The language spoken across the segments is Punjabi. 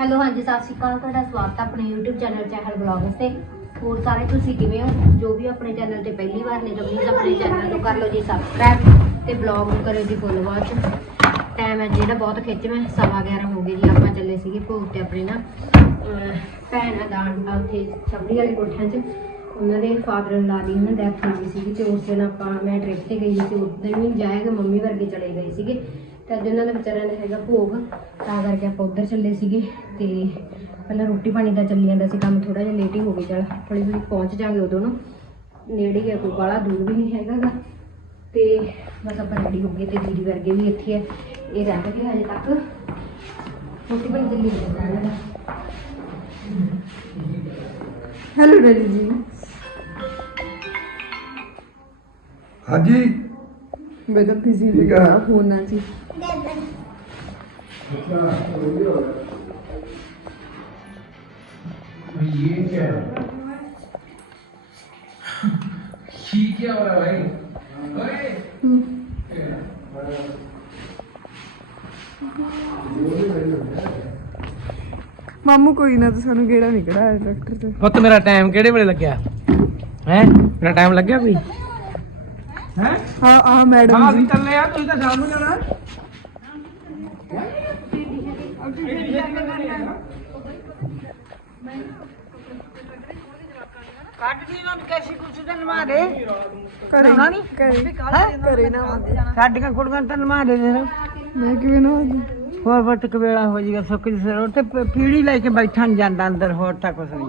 ਹੈਲੋ, ਹਾਂਜੀ, ਸਤਿ ਸ਼੍ਰੀ ਅਕਾਲ। ਤੁਹਾਡਾ ਸਵਾਗਤ ਹੈ ਆਪਣੇ YouTube ਚੈਨਲ ਚਹਿਲ ਬਲੌਗਸ ਤੇ ਹੋਰ ਸਾਰੇ ਤੁਸੀਂ ਕਿਵੇਂ ਹੋ? ਜੋ ਵੀ ਆਪਣੇ ਚੈਨਲ ਤੇ ਪਹਿਲੀ ਵਾਰ ਨੇ, ਤਾਂ ਪਲੀਜ਼ ਆਪਣੇ ਚੈਨਲ ਨੂੰ ਕਰ ਲਓ ਜੀ ਸਬਸਕ੍ਰਾਈਬ ਤੇ ਬਲੌਗ ਨੂੰ ਕਰਿਓ ਜੀ ਫੁੱਲ ਵਾਚ ਟਾਈਮ ਹੈ ਜਿਹੜਾ ਬਹੁਤ ਖਿੱਚ ਮੈਂ, ਸਵਾ 11 ਹੋ ਗਏ ਜੀ, ਆਪਾਂ ਚੱਲੇ ਸੀਗੇ ਭੋਗ ਤੇ ਆਪਣੇ ਨਾ, ਅਹ, ਭੈਣ ਅਦਾਨ ਉੱਥੇ ਛਬੜੀ ਵਾਲੇ ਕੋਠਿਆਂ 'ਚ। ਉਹਨਾਂ ਦੇ ਫਾਦਰ ਲਾ ਦੀ ਉਹਨਾਂ ਡੈਥ ਹੋ ਗਈ ਸੀਗੀ ਤੇ ਉਸ ਦਿਨ ਆਪਾਂ, ਮੈਂ ਟ੍ਰਿਪ ਤੇ ਗਈ ਸੀ, ਉਸ ਦਿਨ ਵੀ ਜਾਏਗਾ, ਮੰਮੀ ਵਰਗੇ ਚਲੇ ਗਏ ਸੀਗੇ। ਤੇ ਅੱਜ ਉਹਨਾਂ ਦੇ ਵਿਚਾਰਿਆਂ ਦਾ ਹੈਗਾ ਭੋਗ ਤਾਂ ਕਰਕੇ ਆਪਾਂ ਉੱਧਰ ਚੱਲੇ ਸੀਗੇ ਤੇ ਪਹਿਲਾਂ ਰੋਟੀ ਪਾਣੀ ਦਾ ਚੱਲੀ ਜਾਂਦਾ ਸੀ ਕੰਮ ਥੋੜਾ ਜਿਹਾ ਲੇਟ ਹੀ ਹੋ ਗਿਆ ਚਲ ਹੌਲੀ ਹੌਲੀ ਪਹੁੰਚ ਜਾਾਂਗੇ ਉਦੋਂ ਨੂੰ। ਨੇੜੇ ਹੀ ਆ ਕੋਈ ਬਾਹਲਾ ਦੂਰ ਵੀ ਨਹੀਂ ਹੈਗਾ ਗਾ ਤੇ ਬਸ ਆਪਾਂ ਰੈਡੀ ਹੋ ਗਏ ਤੇ ਦੀਦੀ ਵਰਗੇ ਵੀ ਇੱਥੇ ਆ ਇਹ ਰਹਿ ਗਏ ਹਜੇ ਤੱਕ। ਰੋਟੀ ਪਾਣੀ ਚੱਲੀ ਜਾਂਦਾ ਹੈਲੋ ਡੈਡੀ ਜੀ। ਹਾਂਜੀ। ਮੈਂ ਤਾਂ ਬਿਜ਼ੀ ਠੀਕ ਆ। ਲਿਖਾ ਹੋਣਾ ਜੀ ये क्या है ये क्या हो रहा है भाई ओए ਮਾਮੂ ਕੋਈ ਨਾ ਤੂੰ ਸਾਨੂੰ ਕਿਹੜਾ ਨਹੀਂ ਕਢਾਇਆ ਡਾਕਟਰ ਤੇ ਪੁੱਤ ਮੇਰਾ ਟਾਈਮ ਕਿਹੜੇ ਵੇਲੇ ਲੱਗਿਆ ਹੈ ਮੇਰਾ ਟਾਈਮ ਲੱਗਿਆ ਕੋਈ ਹੈ? ਹਾਂ ਆ ਮੈਡਮ ਹਾਂ ਜੀ। ਅਸੀਂ ਚੱਲੇ ਆ ਤੁਸੀਂ ਤਾਂ ਸ਼ਾਮ ਨੂੰ ਜਾਣਾ। ਕਰੇ ਕਰੇ ਕਰੇ ਨਾ? ਆਉਂਦੇ ਸਾਡੀਆਂ ਕੁੜੀਆਂ ਤਾਂ ਨਮਾ ਦੇ ਦੇ ਮੈਂ ਕਿਵੇਂ ਨਾ ਹੋਰ ਵੱਟ ਕਵੇਲਾ ਹੋ ਜੀਗਾ ਸੁੱਕ ਜੀ ਸਿਰ ਉੱਥੇ ਪ- ਪੀੜੀ ਲੈ ਕੇ ਬੈਠਾ ਨਹੀਂ ਜਾਂਦਾ ਅੰਦਰ ਹੋਰ ਤਾਂ ਕੁਛ ਨਹੀਂ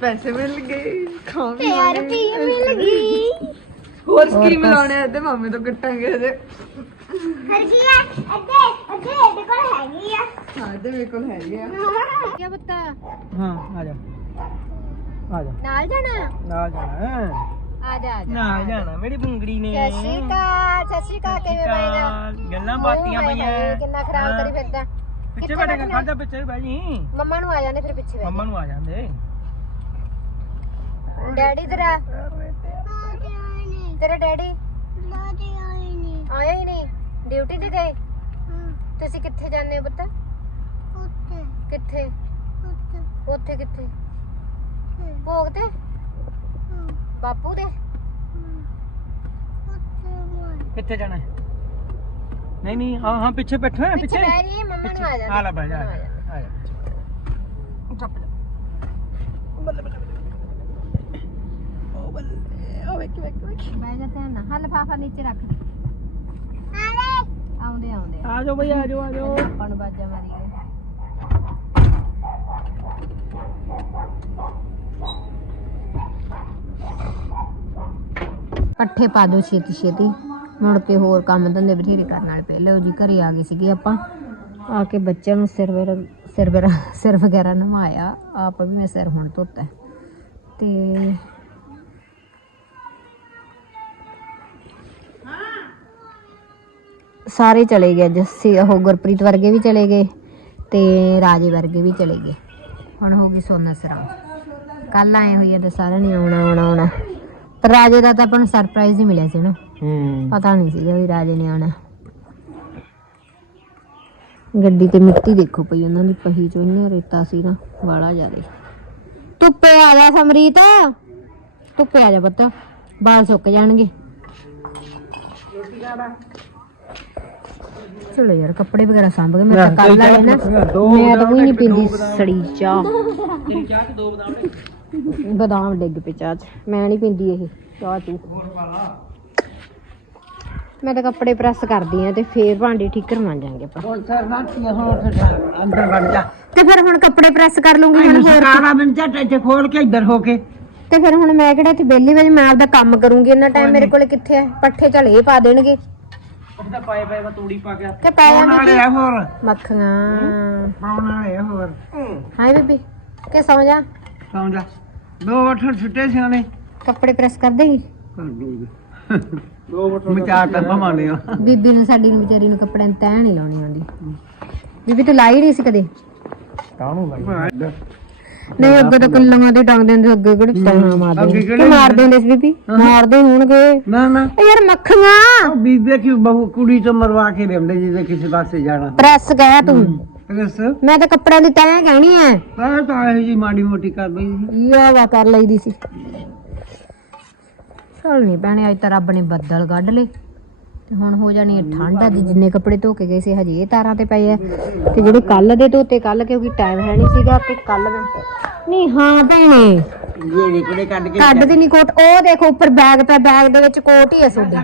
ਪੈਸੇ ਮਿਲ ਗਏ ਖਾਣ ਯਾਰ ਪੀ ਮਿਲ ਗਈ ਹੋਰ ਸਕੀਮ ਲਾਉਣੇ ਆ? ਤੇ ਮਾਮੇ ਤੋਂ ਕੱਟਾਂਗੇ ਇਹਦੇ। ਹਾਂ ਤੇ ਮੇਰੇ ਕੋਲ ਹੈਗੇ ਆ। ਕੀ ਬਤਾ ਹਾਂ ਆ ਜਾ। ਆ ਜਾ। ਨਾਲ ਜਾਣਾ? ਨਾਲ ਜਾਣਾ। ਆ ਜਾ ਆ ਜਾ ਨਾਲ ਜਾਣਾ ਮੇਰੀ ਬੁੰਗੜੀ ਨੇ। ਸਤਿ ਸ਼੍ਰੀ ਅਕਾਲ ਸਤਿ ਸ਼੍ਰੀ ਅਕਾਲ ਕਿਵੇਂ ਬੈਠਾ ਗੱਲਾਂ ਬਾਤੀਆਂ ਪਈਆਂ। ਕਿੰਨਾ ਖਰਾਬ ਕਰੀ ਫਿਰਦਾ। ਪਿੱਛੇ ਬੈਠੇ ਬੈਠਣਾ? ਖੜਦਾ ਪਿੱਛੇ ਬਹਿ ਜੀ। ਮੰਮਾ ਨੂੰ ਆ ਜਾਂਦੇ ਫਿਰ ਪਿੱਛੇ ਬੈਠ ਮੰਮਾ ਨੂੰ ਆ ਜਾਂਦੇ। ਡੈਡੀ ਤੇਰਾ? ਤੇਰਾ ਡੈਡੀ? ਆਇਆ ਹੀ ਨਹੀਂ। ਡਿਊਟੀ ਤੇ ਗਏ? ਤੁਸੀਂ ਕਿੱਥੇ ਜਾਂਦੇ ਹੋ ਪੁੱਤ? ਕਿੱਥੇ? ਉੱਥੇ। ਕਿੱਥੇ? ਭੋਗ ਤੇ? ਬਾਪੂ ਦੇ? ਕਿੱਥੇ ਜਾਣਾ ਹੈ? ਨਹੀਂ ਨਹੀਂ ਹਾਂ ਹਾਂ ਪਿੱਛੇ ਬੈਠੋ ਹੈ ਪਿੱਛੇ ਪਿੱਛੇ। ਬਹਿ ਰਹੀ ਮੰਮਾ ਨੂੰ ਆ ਜਾਂਦੇ ਆ ਲੈ ਬਹਿ ਜਾ ਆ ਜਾ, ਆ ਜਾ ਚੱਪ ਜਾ। ਬੱਲੇ ਬੱਲੇ ਉਹ ਬੱਲੇ ਉਹ ਵੇਖ ਵੇਖ ਵੇਖ। ਬਹਿ ਜਾ ਧਿਆਨ ਨਾਲ। ਹਾਂ ਲਫਾਫਾ ਨੀਚੇ ਰੱਖ। ਦੇ ਆਉਂਦੇ ਆਉਂਦੇ। ਆ ਜਾਓ ਬਈ ਆ ਜਾਓ ਆ ਜਾਓ। ਆਪਾਂ ਨੂੰ ਬਾਜਾ ਮਾਰੀ ਗਏ। ਇਕੱਠੇ ਪਾ ਦੋ ਛੇਤੀ ਛੇਤੀ। ਮੁੜ ਕੇ ਹੋਰ ਕੰਮ ਧੰਦੇ ਬਥੇਰੇ ਕਰਨ ਵਾਲੇ ਪਹਿਲੇ ਉਹ ਜੀ, ਘਰੇ ਆ ਗਏ ਸੀਗੇ ਆਪਾਂ। ਆ ਕੇ ਬੱਚਿਆਂ ਨੂੰ ਸਿਰ ਵਰ ਸਿਰ ਵਰ ਸਿਰ ਵਗੈਰਾ ਨਵਾਇਆ। ਆਪ ਵੀ ਮੈਂ ਸਿਰ ਹੁਣ ਧੋਤਾ ਤੇ ਸਾਰੇ ਚਲੇ ਗਏ ਜੱਸੀ ਉਹ ਗੁਰਪ੍ਰੀਤ ਵਰਗੇ ਵੀ ਚਲੇ ਗਏ ਤੇ ਰਾਜੇ ਵਰਗੇ ਵੀ ਚਲੇ ਗਏ। ਹੁਣ ਹੋ ਗਈ ਸੋਨਾ ਸਰਾਂ। ਕੱਲ ਆਏ ਹੋਈ ਆ ਤੇ ਸਾਰਿਆਂ ਨੇ ਆਉਣਾ ਆਉਣਾ ਆਉਣਾ। ਰਾਜੇ ਦਾ ਤਾਂ ਆਪਾਂ ਨੂੰ ਸਰਪ੍ਰਾਈਜ਼ ਹੀ ਮਿਲਿਆ ਸੀ ਨਾ। ਹੂੰ। ਪਤਾ ਨਹੀਂ ਸੀਗਾ ਵੀ ਰਾਜੇ ਨੇ ਆਉਣਾ। ਗੱਡੀ ਤੇ ਮਿੱਟੀ ਦੇਖੋ ਪਈ ਉਹਨਾਂ ਦੀ ਪਹੀ ਚੋਂ ਇੰਨਾ ਰੇਤਾ ਸੀ ਨਾ ਵਾਲਾ ਜ਼ਿਆਦਾ। ਧੁੱਪੇ ਆ ਜਾ ਸਮਰੀਤ। ਧੁੱਪੇ ਆ ਜਾ ਪੁੱਤ ਬਾਲ ਸੁੱਕ ਜਾਣਗੇ। ਚਲੋ ਯਾਰ ਕੱਪੜੇ ਵਗੈਰਾ ਸਾਂਭ ਕੇ ਮੈਂ ਤਾਂ ਕੱਲ ਵਾਲੇ ਨਾ ਮੈਂ ਤਾਂ ਕੋਈ ਨਹੀਂ ਪੀਂਦੀ ਸੜੀ ਚਾਹ। ਤੇਰੀ ਚਾਹ ਦੋ ਬਦਾਮ ਬਦਾਮ ਡਿੱਗ ਪਏ ਚਾਹ ਚ। ਮੈਂ ਨਹੀਂ ਪੀਂਦੀ ਇਹ ਚਾਹ ਚੂ ਮੈਂ ਤਾਂ ਕੱਪੜੇ ਪ੍ਰੈਸ ਕਰਦੀ ਆ ਤੇ ਫੇਰ ਭਾਂਡੇ ਠੀਕ ਕਰਵਾਵਾਂਗੇ ਆਪਾਂ। ਹੁਣ ਸਰ ਨਾਤੀ ਹੁਣ ਉੱਥੇ ਅੰਦਰ ਵੜ ਜਾ। ਤੇ ਫਿਰ ਹੁਣ ਕੱਪੜੇ ਪ੍ਰੈਸ ਕਰ ਲੂੰਗੀ ਹੁਣ ਹੋਰ ਸਕਾਰਾ ਮਿੰਟ ਝੱਟ ਇੱਥੇ ਖੋਲ ਕੇ ਇੱਧਰ ਹੋ ਕੇ। ਤੇ ਫਿਰ ਹੁਣ ਮੈਂ ਕਿਹੜਾ ਇੱਥੇ ਬੇਲੀ ਵਜ ਮੈਂ ਆਪਦਾ ਕੰਮ ਕਰੂੰਗੀ ਇੰਨਾ ਟਾਈਮ ਮੇਰੇ ਕੋਲ ਕਿੱਥੇ ਹੈ ਪੱਠੇ ਝਲੇ ਪਾ ਦੇਣਗੇ। ਉੱਥੇ ਪਾਏ ਪਏ ਤੂੜੀ ਪਾ ਕੇ ਤੇ ਪੈ ਪਾਉਣ ਵਾਲੇ ਆ ਹੋਰ। ਮੱਖੀਆਂ। ਪਾਉਣ ਵਾਲੇ ਆ ਹੋਰ। ਹਾਏ ਬੀਬੀ ਕਿ ਸੌ ਜਾ? ਸੌਂ ਜਾ। ਦੋ ਵਟਰ ਛੁੱਟੇ ਸੀ ਉਹਨੇ। ਕੱਪੜੇ ਪ੍ਰੈਸ ਕਰ ਦੇਗੀ ਕਰ ਦੂਗੇ। ਦੋ ਵਟਰ ਮਚਾ ਤਾਂ ਭਵਾਂਦੇ ਆ। ਬੀਬੀ ਨੂੰ ਸਾਡੀ ਨੂੰ ਵਿਚਾਰੀ ਨੂੰ ਕੱਪੜਿਆਂ ਨੂੰ ਤੈਅ ਨਹੀਂ ਲਾਉਣੀ ਆਉਂਦੀ। ਬੀਬੀ ਤੂੰ ਲਾਈ ਨਹੀਂ ਸੀ ਕਦੇ? ਕਾਹਨੂੰ ਲਾਈ? ਨਹੀਂ ਅੱਗੇ ਤਾਂ ਕੱਲੀਆਂ ਦੇ ਟੰਗ ਦਿੰਦੇ ਅੱਗੇ ਕਿਹੜੇ ਤੈਹਾਂ ਮਾਰਦੇ ਕਿ ਮਾਰਦੇ ਹੁੰਦੇ ਸੀ ਬੀਬੀ? ਮਾਰਦੇ ਹੋਣਗੇ। ਨਾ ਨਾ। ਯਾਰ ਮੱਖੀਆਂ! ਉਹ ਬੀਬੇ ਕੀ ਬਹੂ ਕੁੜੀ ਤੋਂ ਮਰਵਾ ਕੇ ਲਿਆਉਂਦੇ ਜਿਹਦੇ ਕਿਸੇ ਪਾਸੇ ਜਾਣਾ। ਪ੍ਰੈਸ ਗਿਆ ਤੂੰ। ਮੈਂ ਤਾਂ ਕੱਪੜਿਆਂ ਦੀ ਤੈਅ ਕਹਿਣੀ ਐ। ਤਾਂ ਤਾਂ ਇਹ ਜੀ ਮਾੜੀ ਮੋਟੀ ਕਰ ਬਈ। ਯਾ ਵਾ ਕਰ ਲਈਦੀ ਸੀ। ਚੱਲ ਨਹੀਂ ਭੈਣੇ ਅੱਜ ਤਾਂ ਰੱਬ ਨੇ ਬੱਦਲ ਕੱਢ ਲਏ। ਤੇ ਹੁਣ ਹੋ ਜਾਣੀ ਹੈ ਠੰਡ ਅੱਜ ਜਿੰਨੇ ਕੱਪੜੇ ਧੋ ਕੇ ਗਏ ਸੀ ਹਜੇ ਇਹ ਤਾਰਾਂ ਤੇ ਪਏ ਆ ਤੇ ਜਿਹੜੇ ਕੱਲ ਦੇ ਧੋਤੇ ਕੱਲ ਕਿਉਂਕਿ ਟਾਈਮ ਹੈ ਨਹੀਂ ਸੀਗਾ ਤੇ ਕੱਲ ਮੈਂ ਨਹੀਂ ਹਾਂ ਭੈਣੇ। ਜਿਹੜੇ ਕੱਢ ਕੇ ਕੱਢ ਦੇ ਨਹੀਂ ਕੋਟ ਉਹ ਦੇਖੋ ਉੱਪਰ ਬੈਗ ਪਿਆ ਬੈਗ ਦੇ ਵਿੱਚ ਕੋਟ ਹੀ ਹੈ ਤੁਹਾਡੇ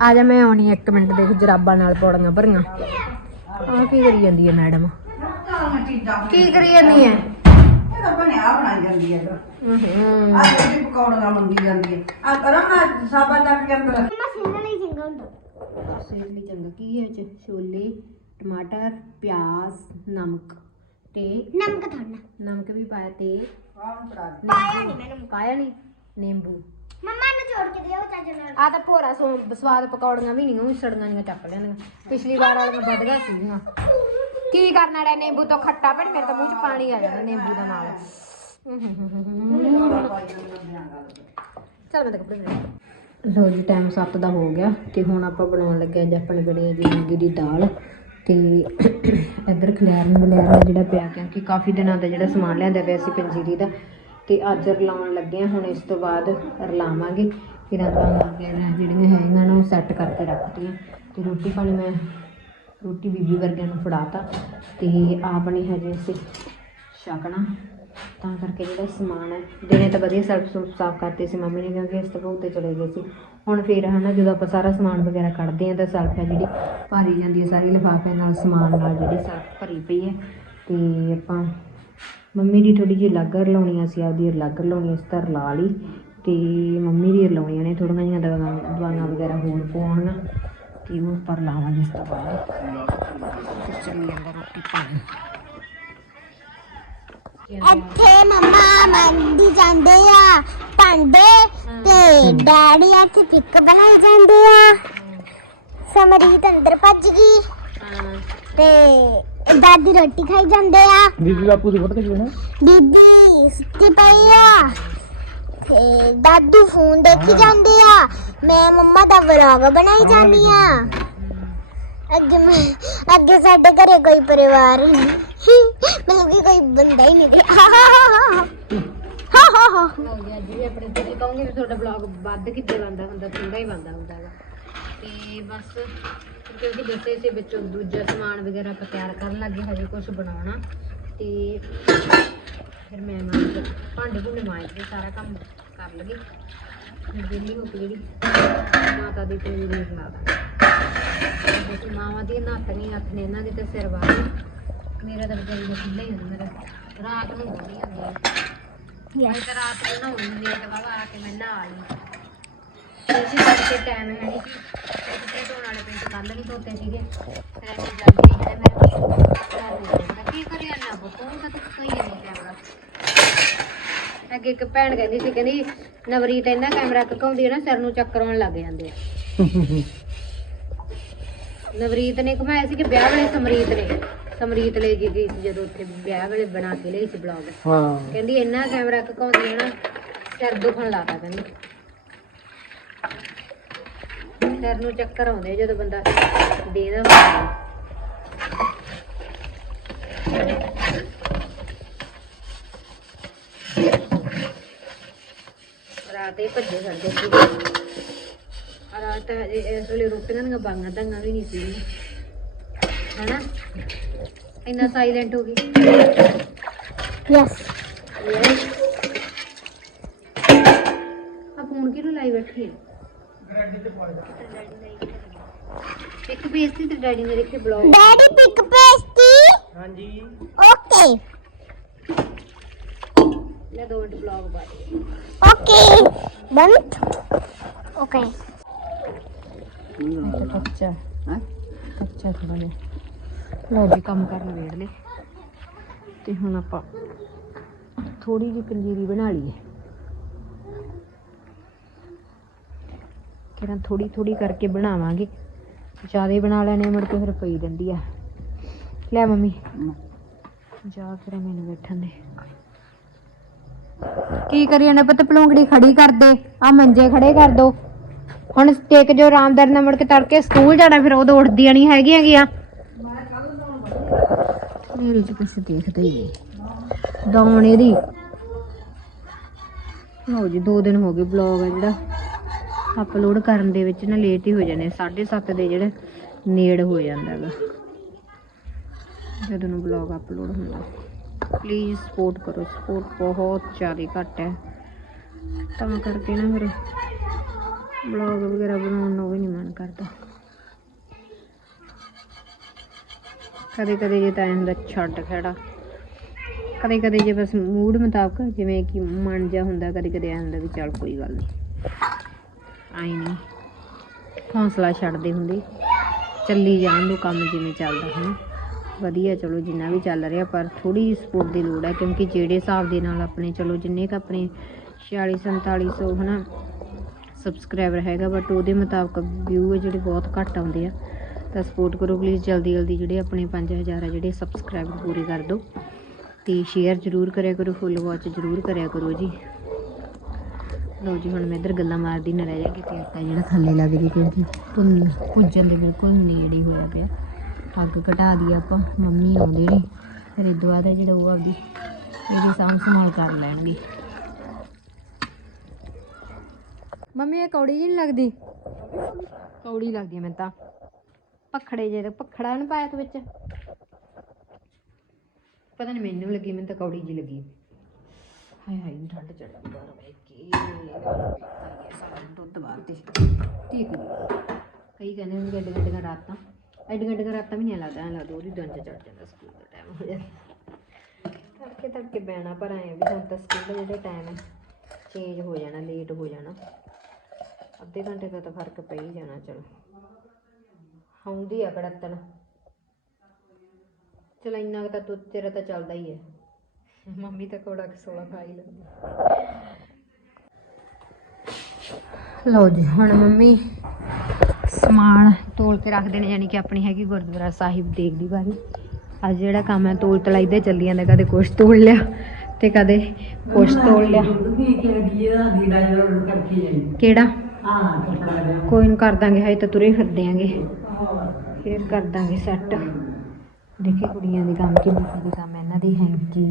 ਆ ਜਾ ਮੈਂ ਆਉਣੀ ਇੱਕ ਮਿੰਟ ਦੇਖ ਜਰਾਬਾਂ ਨਾਲ ਪੌੜੀਆਂ ਭਰੀਆਂ। ਆ ਕੀ ਕਰੀ ਜਾਂਦੀ ਹੈ ਮੈਡਮ? ਕੀ ਕਰੀ ਜਾਂਦੀ ਹੈ ਇਹਦਾ ਬਣਿਆ ਬਣਾਈ ਜਾਂਦੀ ਹੈ ਹੂੰ। ਆ ਜਿਹੜੀ ਪਕੌੜੀਆਂ ਮੰਗੀ ਜਾਂਦੀ ਹੈ ਆ ਕਰਾਂ ਮੈਂ ਸਾਬਾ ਚੱਕ ਕੇ ਅੰਦਰ। ਸੇਵ ਲਈ ਚੰਗਾ ਕੀ ਹੈ ਇਹ ਚ? ਛੋਲੇ ਟਮਾਟਰ ਪਿਆਜ਼ ਨਮਕ ਤੇ ਨਮਕ ਥੋੜਾ ਨਮਕ ਵੀ ਪਾਇਆ ਤੇ ਪਾਇਆ ਨਹੀਂ ਮੈਨੂੰ। ਪਾਇਆ ਨਹੀਂ ਨਿੰਬੂ। ਮੰਮਾ ਨੂੰ ਜੋੜ ਕੇ ਦਿਓ ਚੱਜ ਨਾਲ। ਆ ਤਾਂ ਭੋਰਾ ਸੋ ਸਵਾਦ ਪਕੌੜੀਆਂ ਵੀ ਨਹੀਂ ਉਹ ਸੜੀਆਂ ਨਹੀਂ ਚੱਕ ਲੈਣੀਆਂ ਪਿਛਲੀ ਵਾਰ ਵਾਲੀਆਂ ਵੱਧ ਸੀਗੀਆਂ ਕੀ ਕਰਨਾ ਰੇ ਨਿੰਬੂ ਤੋਂ ਖੱਟਾ ਪਰ ਮੇਰੇ ਤਾਂ ਮੂੰਹ 'ਚ ਪਾਣੀ ਆ ਜਾਣਾ ਨਿੰਬੂ ਦਾ ਨਾਲ। ਚੱਲ ਮੈਂ ਤਾਂ ਕੱਪੜੇ ਬਣਾ ਲੋ। ਜੀ ਟਾਈਮ 7 ਦਾ ਹੋ ਗਿਆ ਤੇ ਹੁਣ ਆਪਾਂ ਬਣਾਉਣ ਲੱਗਿਆ ਅੱਜ ਆਪਣੇ ਬੜੇ ਜੀ ਮੂੰਗੀ ਦੀ ਦਾਲ। ਤੇ ਇੱਧਰ ਖਲਿਆਰਨ ਬਲਿਆਰਨ ਜਿਹੜਾ ਪਿਆ, ਕਿਉਂਕਿ ਕਾਫੀ ਦਿਨਾਂ ਦਾ ਜਿਹੜਾ ਸਮਾਨ ਲਿਆਂਦਾ ਪਿਆ ਸੀ ਪੰਜੀਰੀ ਦਾ ਤੇ ਅੱਜ ਰਲਾਉਣ ਲੱਗੇ ਹਾਂ ਹੁਣ ਇਸ ਤੋਂ ਬਾਅਦ ਰਲਾਵਾਂਗੇ। ਫਿਰ ਆਪਾਂ ਵਗੈਰਾ ਜਿਹੜੀਆਂ ਹੈਗੀਆਂ ਨਾ ਉਹ ਸੈੱਟ ਕਰਕੇ ਰੱਖਤੀਆਂ। ਤੇ ਰੋਟੀ ਪਾਣੀ ਮੈਂ ਰੋਟੀ ਬੀਬੀ ਵਰਗਿਆਂ ਨੂੰ ਫੜਾਤਾ। ਤੇ ਆਪ ਨਹੀਂ ਹਜੇ ਅਸੀਂ ਛਕਣਾ। ਤਾਂ ਕਰਕੇ ਜਿਹੜਾ ਸਮਾਨ ਹੈ, ਦਿਨੇ ਤਾਂ ਵਧੀਆ ਸਲਫ ਸੁਲਫ ਸਾਫ਼ ਕਰਤੇ ਸੀ ਮੰਮੀ ਨੇ, ਕਿਉਂਕਿ ਇਸ ਤੋਂ 'ਤੇ ਚਲੇ ਗਏ ਸੀ। ਹੁਣ ਫਿਰ ਹਨਾ, ਜਦੋਂ ਆਪਾਂ ਸਾਰਾ ਸਮਾਨ ਵਗੈਰਾ ਕੱਢਦੇ ਆ ਤਾਂ ਸਲਫ ਹੈ ਜਿਹੜੀ ਭਰੀ ਜਾਂਦੀ ਹੈ, ਸਾਰੀ ਲਿਫਾਫਿਆਂ ਨਾਲ ਸਮਾਨ ਨਾਲ ਜਿਹੜੀ ਸਲਫ ਭਰੀ ਪਈ ਹੈ। ਤੇ ਆਪਾਂ ਮੰਮੀ ਦੀ ਥੋੜੀ ਜਿਹੀ ਅਲੱਗ ਰਲਾਉਣੀ ਸੀ ਆਪਦੀ ਅਲੱਗ ਰਲਾਉਣੀ ਇਸ ਤਰ੍ਹਾਂ ਲਾ ਲਈ ਤੇ ਮੰਮੀ ਦੀ ਰਲਾਉਣੀਆਂ ਨੇ ਥੋੜੀਆਂ ਜਿਹੀਆਂ ਦਵਾਈਆਂ ਦਵਾਈਆਂ ਵਗੈਰਾ ਹੋਰ ਪਾਉਣੀਆਂ ਤੇ ਉਹ ਉੱਪਰ ਲਾਵਾਂਗੇ ਇਸ ਤੋਂ ਬਾਅਦ। ਤੇ ਚੱਲੀ ਜਾਂਦਾ ਰੋਟੀ ਪਾਣੀ। ਇੱਥੇ ਮੰਮਾ ਮੰਡੀ ਜਾਂਦੇ ਆ ਭਾਂਡੇ ਤੇ ਡੈਡੀ ਇੱਥੇ ਪਿੱਕ ਬਣਾਈ ਜਾਂਦੇ ਆ। ਸਮਰੀਤ ਅੰਦਰ ਭੱਜ ਗਈ ਤੇ ਦਾਦੀ ਰੋਟੀ ਖਾਈ ਜਾਂਦੇ ਆ। ਬੀਬੀ ਬਾਪੂ ਦੀ ਫੋਟੋ ਕਿਹਨਾਂ ਬੀਬੀ ਸੁੱਤੀ ਪਈ ਆ। ਤੇ ਦਾਦੂ ਫੋਨ ਦੇਖੀ ਜਾਂਦੇ ਆ। ਮੈਂ ਮੰਮਾ ਦਾ ਵਲੌਗ ਬਣਾਈ ਜਾਂਦੀ ਆ। ਅੱਗੇ ਮੈਂ ਅੱਗੇ ਸਾਡੇ ਘਰੇ ਕੋਈ ਪਰਿਵਾਰ ਹੀ ਨਹੀਂ ਮਤਲਬ ਕਿ ਕੋਈ ਬੰਦਾ ਹੀ ਨਹੀਂ ਰਿਹਾ। ਹਾ ਹਾ ਹਾ ਲਓ ਜੀ ਅੱਜ ਵੀ ਆਪਣੇ ਤੁਸੀਂ ਕਹੋਗੇ ਵੀ ਤੁਹਾਡਾ ਬਲੌਗ ਵੱਧ ਕਿੱਥੇ ਬੰਦਾ ਹੁੰਦਾ ਥੋੜਾ ਹੀ ਬੰਦਾ ਹੁੰਦਾ ਹੈਗਾ ਤੇ ਬਸ ਕਿਉਂਕਿ ਦੱਸੇ ਸੀ ਵਿੱਚੋਂ ਦੂਜਾ ਸਮਾਨ ਵਗੈਰਾ ਆਪਾਂ ਤਿਆਰ ਕਰਨ ਲੱਗੇ ਹਜੇ ਕੁਝ ਬਣਾਉਣਾ ਤੇ ਫਿਰ ਮੈਂ ਮਾਂ ਭਾਂਡੇ ਭੁੰਡੇ ਮਾਂਜ ਕੇ ਸਾਰਾ ਕੰਮ ਕਰ ਲਗੀ ਫਿਰ ਹੋ ਕੇ ਜਿਹੜੀ ਮਾਤਾ ਦੀ ਪੂਰੀ ਰੀਤ ਲਾ ਦਾਂਗੇ ਮਾਵਾਂ ਦੀ ਨੱਤ ਨਹੀਂ ਹੱਥ ਨੇ ਇਹਨਾਂ ਦੇ ਤੇ ਸਿਰ ਵਾਹ ਮੇਰਾ ਤਾਂ ਵਿਚਾਰੀ ਦਾ ਖੁੱਲ੍ਹਾ ਹੀ ਹੁੰਦਾ ਰਾਤ ਨੂੰ ਹੁੰਦੀ ਹੁੰਦੀ ਹੈ ਮੈਂ ਤਾਂ ਰਾਤ ਨੂੰ ਨਹਾਉਣੀ ਹੁੰਦੀ ਹੈ ਤੇ ਬਾਬਾ ਆ ਕੇ ਮੈਂ ਨਹਾ ਲਈ। ਇਸੇ ਕਰਕੇ ਟਾਈਮ ਹੈ ਨਹੀਂ। ਕਿ ਕੱਪੜੇ ਧੋਣ ਵਾਲੇ ਪਿੰਡ ਕੱਲ ਵੀ ਧੋਤੇ ਸੀਗੇ। ਫਿਰ ਅਸੀਂ ਜਾਂਦੇ ਜਿਹੜੇ ਮੈਂ ਕੀ ਕਰਿਆ ਨਾ ਬਤੋਂ ਤਾਂ ਤੂੰ ਕੋਈ ਨਹੀਂ ਕੈਮਰਾ ਅੱਗੇ ਇੱਕ ਭੈਣ ਕਹਿੰਦੀ ਸੀ ਕਹਿੰਦੀ ਨਵਰੀਤ ਇੰਨਾ ਕੈਮਰਾ ਘਕਾਉਂਦੀ ਹੈ ਨਾ ਸਿਰ ਨੂੰ ਚੱਕਰ ਆਉਣ ਲੱਗ ਜਾਂਦੇ ਆ। ਨਵਰੀਤ ਨੇ ਘੁਮਾਇਆ ਸੀ ਕਿ ਵਿਆਹ ਵੇਲੇ ਸਮਰੀਤ ਨੇ। ਸਮਰੀਤ ਲੈ ਕੇ ਗਈ ਸੀ ਜਦੋਂ ਉੱਥੇ ਵਿਆਹ ਵੇਲੇ ਬਣਾ ਕੇ ਲਈ ਸੀ ਬਲੌਗ। ਹਾਂ। ਕਹਿੰਦੀ ਇੰਨਾ ਕੈਮਰਾ ਘਕਾਉਂਦੀ ਹੈ ਨਾ ਸਿਰ ਦੁਖਣ ਲੱਗਾ ਕਹਿੰਦੀ। ਸਿਰ ਨੂੰ ਚੱਕਰ ਆਉਂਦੇ ਜਦੋਂ ਬੰਦਾ ਦੇਦਾ ਹੁੰਦਾ। ਰਾਤ ਭੱਜੇ ਸਾਡੇ ਸੀ। ਰਾਤ ਇਸ ਵੇਲੇ ਰੋਟੀਆਂ ਦੀਆਂ ਬਾਂਗਾਂ ਧੰਗਾਂ ਵੀ ਨਹੀਂ ਸੀ। ਹਨਾ? ਇੰਨਾ ਸਾਇਲੈਂਟ ਹੋ ਗਈ। ਯੈਸ ਆ ਫੋਨ ਕਿਹਨੂੰ ਲਾਈ ਬੈਠੀ ਹੈ ਇੱਕ ਬੇਇੱਜ਼ਤੀ ਤੇ ਡੈਡੀ ਨੇ ਦੇਖੇ ਬਲੌਗ। ਡੈਡੀ ਪਿਕ ਭੇਜਤੀ ਹਾਂਜੀ। ਓਕੇ। ਲੈ ਦੋ ਮਿੰਟ ਬਲੌਗ ਪਾ ਦੇ ਓਕੇ। ਬੰਦ ਓਕੇ। ਅੱਛਾ ਹਾਂ। ਅੱਛਾ ਥੋੜਾ ਜਿਹਾ। ਲਓ ਜੀ ਕੰਮ ਕਰਨ ਵੇੜ ਲੈ ਤੇ ਹੁਣ ਆਪਾਂ ਥੋੜੀ ਜਿਹੀ ਪੰਜੀਰੀ ਬਣਾ ਲਈਏ। ਕਿਰਾਂ ਥੋੜੀ ਥੋੜੀ ਕਰਕੇ ਬਣਾਵਾਂਗੇ। ਜ਼ਿਆਦਾ ਬਣਾ ਲੈਣੇ ਮੁੜ ਕੇ ਫਿਰ ਪਈ ਜਾਂਦੀ ਆ। ਲੈ ਮੰਮੀ, ਜਾ ਫਿਰ ਮੈਨੂੰ ਬੈਠਣ ਦੇ। ਕੀ ਕਰੀ ਜਾਂਦੇ ਪੁੱਤ ਪਲੂੰਗੜੀ ਖੜੀ ਕਰ ਦੇ, ਆ ਮੰਜੇ ਖੜੇ ਕਰ ਦੋ। ਹੁਣ ਟੇਕ ਜੋ ਆਰਾਮਦਾਰ ਨਾਲ ਮੁੜ ਕੇ ਤੜਕੇ ਸਕੂਲ ਜਾਣਾ, ਫਿਰ ਉਦੋਂ ਉੱਠਦੀਆਂ ਨਹੀਂ ਹੈਗੀਆਂ ਗਿਆ। ਮੇਰੇ ਚ ਕੁਛ ਦੇਖਦਾ ਹੀ ਨਹੀਂ। ਡਾਉਣ ਇਹਦੀ। ਲਓ ਜੀ 2 ਦਿਨ ਹੋ ਗਏ ਬਲੌਗ ਆ ਜਿਹੜਾ। ਅਪਲੋਡ ਕਰਨ ਦੇ ਵਿੱਚ ਨਾ ਲੇਟ ਹੀ ਹੋ ਜਾਂਦੇ 7:30 ਦੇ ਜਿਹੜੇ ਨੇੜ ਹੋ ਜਾਂਦਾ ਹੈਗਾ ਜਦੋਂ ਨੂੰ ਬਲੌਗ ਅਪਲੋਡ ਹੁੰਦਾ। ਪਲੀਜ਼ ਸਪੋਰਟ ਕਰੋ। ਸਪੋਰਟ ਬਹੁਤ ਜ਼ਿਆਦਾ ਘੱਟ ਹੈ। ਤਾਂ ਕਰਕੇ ਨਾ ਫਿਰ ਬਲੌਗ ਵਗੈਰਾ ਬਣਾਉਣ ਨੂੰ ਵੀ ਨਹੀਂ ਮਨ ਕਰਦਾ। ਕਦੇ ਕਦੇ ਜੇ ਤਾਂ ਐਂ ਹੁੰਦਾ ਛੱਡ ਖੜਾ। ਕਦੇ ਕਦੇ ਜੇ ਬਸ ਮੂਡ ਮੁਤਾਬਕ ਜਿਵੇਂ ਕਿ ਮਨ ਜਾ ਹੁੰਦਾ, ਕਦੇ ਕਦੇ ਐਂ ਹੁੰਦਾ ਵੀ ਚੱਲ ਕੋਈ ਗੱਲ ਨਹੀਂ ਆਈ ਨਹੀਂ ਹੌਸਲਾ ਛੱਡਦੇ ਹੁੰਦੇ। ਚੱਲੀ ਜਾਣ ਦੋ ਕੰਮ ਜਿਵੇਂ ਚੱਲਦਾ ਹੈ ਵਧੀਆ, ਚਲੋ, ਜਿੰਨਾ ਵੀ ਚੱਲ ਰਿਹਾ, ਪਰ ਥੋੜੀ ਜਿਹੀ ਸਪੋਰਟ ਦੀ ਲੋੜ ਹੈ, ਕਿਉਂਕਿ ਜਿਹੜੇ ਹਿਸਾਬ ਦੇ ਨਾਲ ਆਪਣੇ, ਚਲੋ, ਜਿੰਨੇ ਕ ਆਪਣੇ 46 4700 ਹਨਾ ਸਬਸਕ੍ਰਾਈਬਰ ਹੈਗਾ ਬਟ ਉਹਦੇ ਮੁਤਾਬਕ ਵਿਊ ਜਿਹੜੇ ਬਹੁਤ ਘੱਟ ਆਉਂਦੇ ਆ। ਤਾਂ ਸਪੋਰਟ ਕਰੋ ਪਲੀਜ਼ ਜਲਦੀ ਜਲਦੀ ਜਿਹੜੇ ਆਪਣੇ 5000 ਆ ਜਿਹੜੇ ਸਬਸਕ੍ਰਾਈਬਰ ਪੂਰੇ ਕਰ ਦਿਓ। ਤੇ ਸ਼ੇਅਰ ਜ਼ਰੂਰ ਕਰਿਆ ਕਰੋ ਫੁੱਲ ਵਾਚ ਜ਼ਰੂਰ ਕਰਿਆ ਕਰੋ ਜੀ। ਲਓ ਜੀ, ਹੁਣ ਮੈਂ ਇੱਧਰ ਗੱਲਾਂ ਮਾਰਦੀ ਨਾ ਰਹਿ ਜਾ ਕਿਤੇ ਆਟਾ ਜਿਹੜਾ ਥੱਲੇ ਲੱਗ ਜੇ ਕਿਉਂਕਿ ਭੁੰਨ ਭੁੱਜਣ ਦੇ ਬਿਲਕੁਲ ਨੇੜੇ ਹੋਇਆ ਪਿਆ। ਅੱਗ ਘਟਾ ਦੀ ਆਪਾਂ, ਮੰਮੀ ਆਉਂਦੇ ਨੇ। ਫਿਰ ਇਹ ਬਾਅਦ ਹੈ ਜਿਹੜਾ ਉਹ ਆਪਦੀ ਇਹਦੀ ਸਾਂਭ ਸੰਭਾਲ ਕਰ ਲੈਣਗੇ। ਮੰਮੀ, ਇਹ ਕੌੜੀ ਜੀ ਨਹੀਂ ਲੱਗਦੀ? ਕੌੜੀ ਲੱਗਦੀ ਮੈਨੂੰ ਤਾਂ। ਪਖੜੇ ਜੇ ਤੇ ਪਖੜਾ ਨੂੰ ਪਾਇਆ ਤੂੰ ਵਿੱਚ। ਪਤਾ ਨਹੀਂ ਮੈਨੂੰ ਲੱਗੀ, ਮੈਨੂੰ ਤਾਂ ਕੌੜੀ ਜੀ ਲੱਗੀ। ਹਾਏ ਹਾਏ ਠੰਡ ਚੜਾ ਬਾਹਰ ਬੈ ਕੇ ਸਾਰਾ ਦੁੱਧ ਬਾਹਰ ਠੀਕ ਹੈ ਕਈ ਕਹਿੰਦੇ ਨੇ ਗੱਡ ਗੱਡੀਆਂ ਰਾਤਾਂ ਐਡ ਗੱਡੀਆਂ ਰਾਤਾਂ ਵੀ ਨਹੀਂ ਲੱਗਦਾ, ਐਂ ਲੱਗਦਾ ਉਹਦੀ ਦਿਨ ਚ ਚੜ ਜਾਂਦਾ ਸਕੂਲ ਦਾ ਟਾਈਮ ਹੋ ਜਾਂਦਾ। ਤੜਕੇ ਤੜਕੇ ਬੈਣਾ ਪਰ ਐਂ ਵੀ ਹੁਣ ਤਾਂ ਸਕੂਲ ਦਾ ਜਿਹੜਾ ਟਾਈਮ ਹੈ ਚੇਂਜ ਹੋ ਜਾਣਾ ਲੇਟ ਹੋ ਜਾਣਾ। ਅੱਧੇ ਘੰਟੇ ਦਾ ਤਾਂ ਫ਼ਰਕ ਪੈ ਜਾਣਾ, ਚਲੋ। ਆਉਂਦੀ ਆ ਕੜਤਣ। ਚਲ ਇੰਨਾ ਕੁ ਤਾਂ, ਤੇਰਾ ਤਾਂ ਚੱਲਦਾ ਹੀ ਹੈ। ਮੰਮੀ ਤਾਂ ਕੋੜਾ ਕਸੋਲਾ ਖਾ ਹੀ ਲੈਂਦੀ। ਲਓ ਜੀ ਹੁਣ ਮੰਮੀ ਸਮਾਨ ਤੋਲ ਕੇ ਰੱਖਦੇ ਨੇ ਯਾਨੀ ਕਿ ਆਪਣੀ ਹੈਗੀ ਗੁਰਦੁਆਰਾ ਸਾਹਿਬ ਦੇਖ ਦੀ ਵਾਰੀ ਅੱਜ ਜਿਹੜਾ ਕੰਮ ਹੈ ਤੋਲ ਤਲਾਈ ਦੇ ਚੱਲੀ ਜਾਂਦਾ ਕਦੇ ਕੁਛ ਤੋਲ ਲਿਆ ਤੇ ਕਦੇ ਕੁਛ ਤੋਲ ਲਿਆ। ਕਿਹੜਾ? ਕੋਈ ਨੂੰ ਕਰ ਦਾਂਗੇ ਹਾਏ ਤਾਂ ਤੁਰੇ ਫਿਰਦੇ ਆਂਗੇ। ਫੇਰ ਕਰ ਦਾਂਗੇ ਸੈੱਟ। ਦੇਖੀ ਕੁੜੀਆਂ ਦੇ ਕੰਮ ਕੀ ਬੀਬੀ ਦੇ ਕੰਮ ਇਹਨਾਂ ਦੀ ਹੈਂਕੀ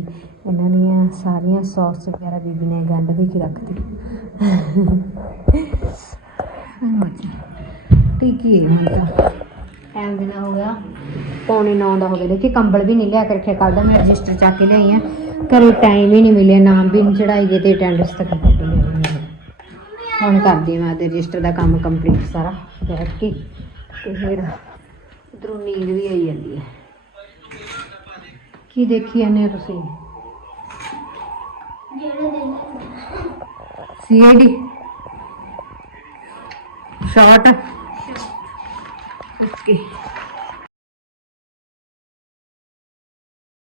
ਇਹਨਾਂ ਦੀਆਂ ਸਾਰੀਆਂ ਸੌਸ ਵਗੈਰਾ ਬੀਬੀ ਨੇ ਗੰਢ ਦੇ ਕੇ ਰੱਖਤੀ ਟੀਕੀ ਹੈ ਹੁਣ ਤਾਂ। ਟਾਈਮ ਦਿਨਾ ਹੋ ਗਿਆ? ਪੌਣੇ 9 ਦਾ ਹੋ ਗਿਆ। ਦੇਖੀ ਕੰਬਲ ਵੀ ਨਹੀਂ ਲਿਆ ਕੇ ਰੱਖਿਆ ਕੱਲ ਦਾ ਮੈਂ ਰਜਿਸਟਰ ਚੱਕ ਕੇ ਲਿਆਈ ਆ। ਘਰੋਂ ਟਾਈਮ ਹੀ ਨਹੀਂ ਮਿਲਿਆ ਨਾਮ ਵੀ ਨਹੀਂ ਚੜਾਈ ਜੇ ਤੇ ਅਟੈਂਡੈਂਸ ਤੱਕ ਹੁਣ। ਕਰਦੀ ਮੈਂ ਤੇ ਰਜਿਸਟਰ ਦਾ ਕੰਮ ਕੰਪਲੀਟ ਸਾਰਾ। ਬੈਠ ਕੇ ਤੇ ਫਿਰ ਉਧਰੋਂ ਨੀਂਦ ਵੀ ਆਈ ਜਾਂਦੀ ਹੈ। ਕੀ ਦੇਖੀ ਜਾਂਦੇ ਹੋ ਤੁਸੀਂ? CID short okay